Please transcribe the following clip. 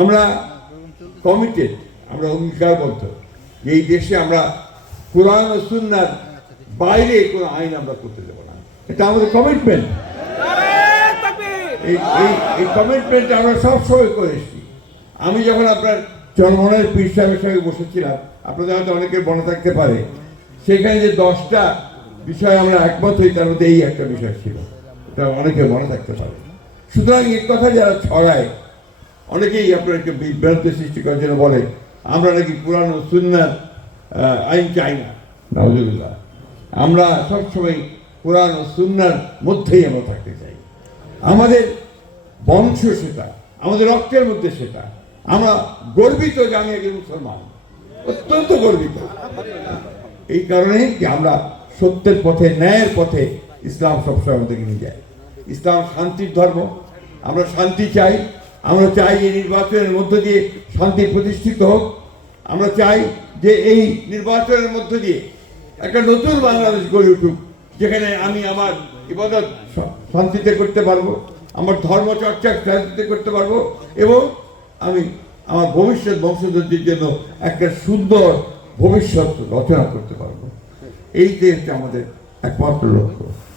আমরা কমিটেড, আমরা অঙ্গীকারবদ্ধ যে এই দেশে আমরা কোরআন ও সুন্নাহর বাইরে কোনো আইন আমরা করতে দেব না। এটা আমাদের কমিটমেন্ট। এই কমিটমেন্ট আমরা সবসময় করে এসেছি। আমি যখন আপনার চরমনের পীর সাহেবের সঙ্গে বসেছিলাম, আপনাদের হয়তো অনেকের মনে থাকতে পারে, সেখানে যে 10টা বিষয় আমরা একমত হই, তার মধ্যে এই একটা বিষয় ছিল, এটা অনেকে মনে থাকতে পারে। সুতরাং এই কথা যারা ছড়ায়, অনেকেই আপনাকে বিভ্রান্তি সৃষ্টি করার জন্য বলে আমরা নাকি কোরআন ও সুন্নাহর আইন চাই না। নাউজুবিল্লাহ। আমরা সবসময় কোরআন ও সুন্নাহর মধ্যেই আমরা থাকতে চাই। আমাদের বংশ সেটা, আমাদের রক্তের মধ্যে সেটা। আমরা গর্বিত যে আমি একজন মুসলমান, অত্যন্ত গর্বিত। এই কারণে যে আমরা সত্যের পথে, ন্যায়ের পথে ইসলাম সবসময় আমাদেরকে নিয়ে যায়। ইসলাম শান্তির ধর্ম, আমরা শান্তি চাই। আমরা চাই এই নির্বাচনের মধ্য দিয়ে শান্তি প্রতিষ্ঠিত হোক। আমরা চাই যে এই নির্বাচনের মধ্য দিয়ে একটা নতুন বাংলাদেশ গড়ে উঠুক, যেখানে আমি আমার ইবাদত শান্তিতে করতে পারবো, আমার ধর্ম চর্চা শান্তিতে করতে পারবো, এবং আমি আমার ভবিষ্যৎ বংশধরদের জন্য একটা সুন্দর ভবিষ্যৎ রচনা করতে পারবো। এই যে আমাদের একমাত্র লক্ষ্য।